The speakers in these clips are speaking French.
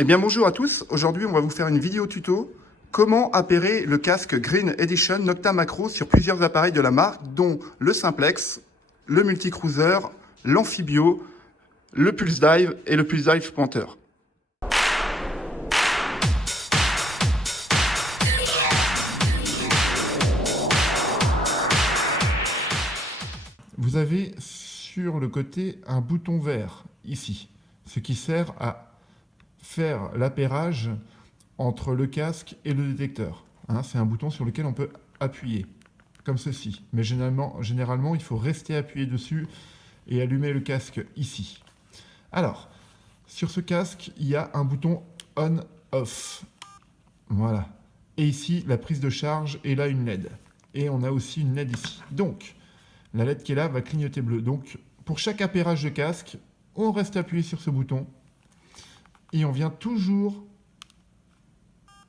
Eh bien bonjour à tous, aujourd'hui on va vous faire une vidéo tuto comment appairer le casque Green Edition Nocta Macro sur plusieurs appareils de la marque dont le Simplex, le Multicruiser, l'Amphibio, le Pulse Dive et le Pulse Dive Panther. Vous avez sur le côté un bouton vert ici, ce qui sert à faire l'appairage entre le casque et le détecteur. C'est un bouton sur lequel on peut appuyer, comme ceci. Mais généralement, il faut rester appuyé dessus et allumer le casque ici. Alors, sur ce casque, il y a un bouton on-off. Voilà. Et ici, la prise de charge et là, une LED. Et on a aussi une LED ici. Donc, la LED qui est là va clignoter bleu. Donc, pour chaque appairage de casque, on reste appuyé sur ce bouton et on vient toujours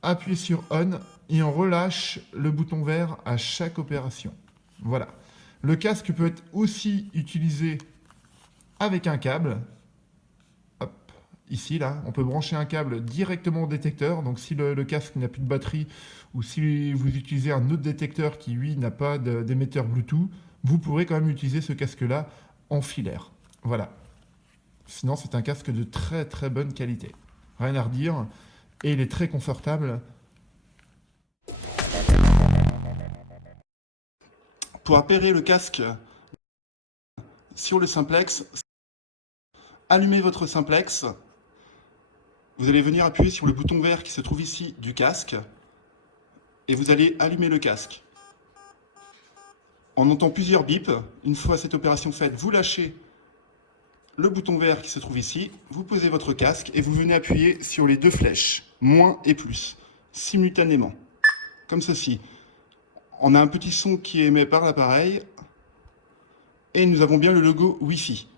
appuyer sur on et on relâche le bouton vert à chaque opération. Voilà. Le casque peut être aussi utilisé avec un câble. Hop, ici, là, on peut brancher un câble directement au détecteur. Donc, si le casque n'a plus de batterie ou si vous utilisez un autre détecteur qui, lui, n'a pas d'émetteur Bluetooth, vous pourrez quand même utiliser ce casque-là en filaire. Voilà. Sinon, c'est un casque de très très bonne qualité. Rien à redire. Et il est très confortable. Pour appairer le casque sur le Simplex, allumez votre Simplex. Vous allez venir appuyer sur le bouton vert qui se trouve ici du casque. Et vous allez allumer le casque. On entend plusieurs bips. Une fois cette opération faite, vous lâchez le bouton vert qui se trouve ici, vous posez votre casque et vous venez appuyer sur les deux flèches, moins et plus, simultanément, comme ceci. On a un petit son qui est émis par l'appareil et nous avons bien le logo Wi-Fi.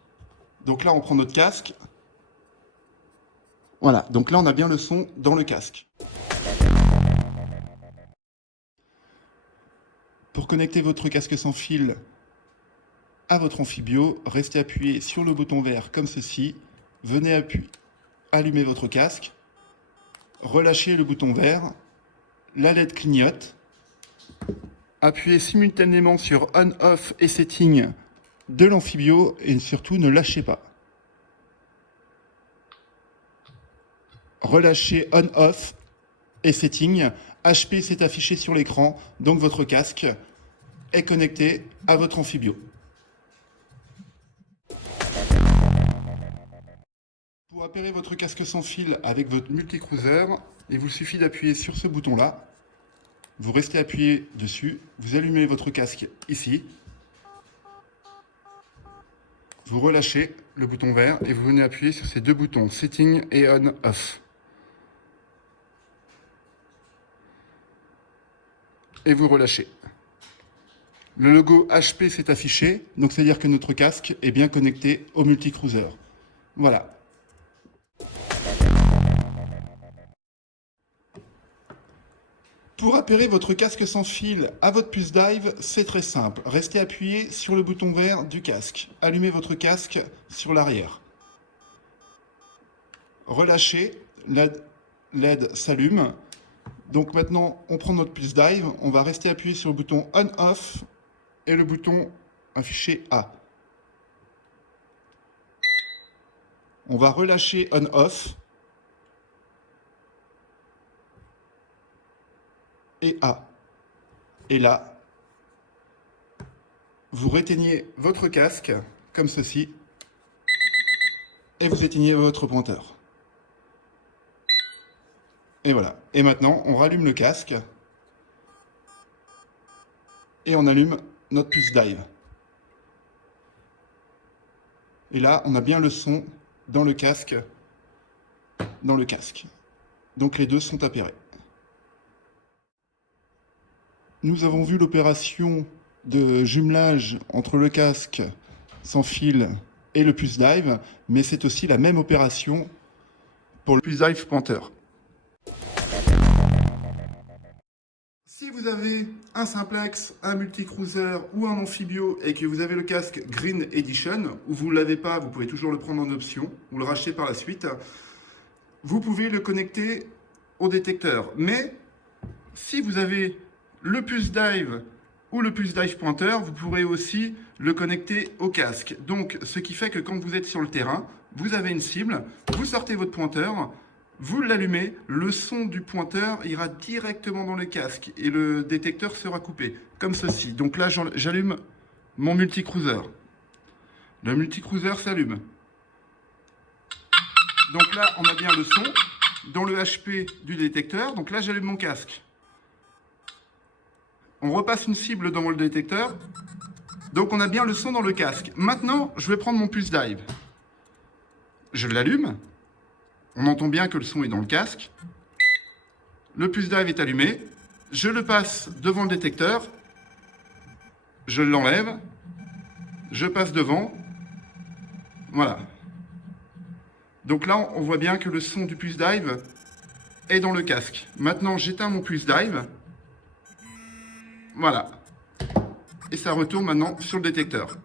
Donc là, on prend notre casque. Voilà, donc là, on a bien le son dans le casque. Pour connecter votre casque sans fil à votre Amphibio, restez appuyé sur le bouton vert comme ceci, venez appuyer, allumez votre casque, relâchez le bouton vert, la LED clignote, appuyez simultanément sur on-off et setting de l'Amphibio et surtout ne lâchez pas. Relâchez on-off et setting, HP s'est affiché sur l'écran, donc votre casque est connecté à votre Amphibio. Pour appairer votre casque sans fil avec votre Multicruiser, il vous suffit d'appuyer sur ce bouton-là. Vous restez appuyé dessus, vous allumez votre casque ici. Vous relâchez le bouton vert et vous venez appuyer sur ces deux boutons, Setting et On-Off. Et vous relâchez. Le logo HP s'est affiché, donc c'est-à-dire que notre casque est bien connecté au Multicruiser. Voilà. Pour appairer votre casque sans fil à votre Pulse Dive, c'est très simple. Restez appuyé sur le bouton vert du casque. Allumez votre casque sur l'arrière. Relâchez, la LED s'allume. Donc maintenant, on prend notre Pulse Dive. On va rester appuyé sur le bouton On-Off et le bouton affiché A. On va relâcher On-Off. Et A. Et là, vous réteignez votre casque, comme ceci, et vous éteignez votre pointeur. Et voilà. Et maintenant, on rallume le casque, et on allume notre Pulse Dive. Et là, on a bien le son dans le casque, Donc les deux sont appairés. Nous avons vu l'opération de jumelage entre le casque sans fil et le Pulse Dive, mais c'est aussi la même opération pour le Pulse Dive Panther. Si vous avez un Simplex, un Multicruiser ou un Amphibio et que vous avez le casque Green Edition, ou vous ne l'avez pas, vous pouvez toujours le prendre en option ou le racheter par la suite. vous pouvez le connecter au détecteur. Mais si vous avez le puce dive ou le puce dive pointeur, vous pourrez aussi le connecter au casque. Donc, ce qui fait que quand vous êtes sur le terrain, vous avez une cible, vous sortez votre pointeur, vous l'allumez, le son du pointeur ira directement dans le casque et le détecteur sera coupé, comme ceci. Donc là, j'allume mon multicruiser. Le multicruiser s'allume. Donc là, on a bien le son dans le HP du détecteur. Donc là, j'allume mon casque. On repasse une cible dans le détecteur. Donc on a bien le son dans le casque. Maintenant, je vais prendre mon puce dive. Je l'allume. On entend bien que le son est dans le casque. Le puce dive est allumé. Je le passe devant le détecteur. Je l'enlève. Je passe devant. Voilà. Donc là, on voit bien que le son du puce dive est dans le casque. Maintenant, j'éteins mon puce dive. Voilà. Et ça retourne maintenant sur le détecteur.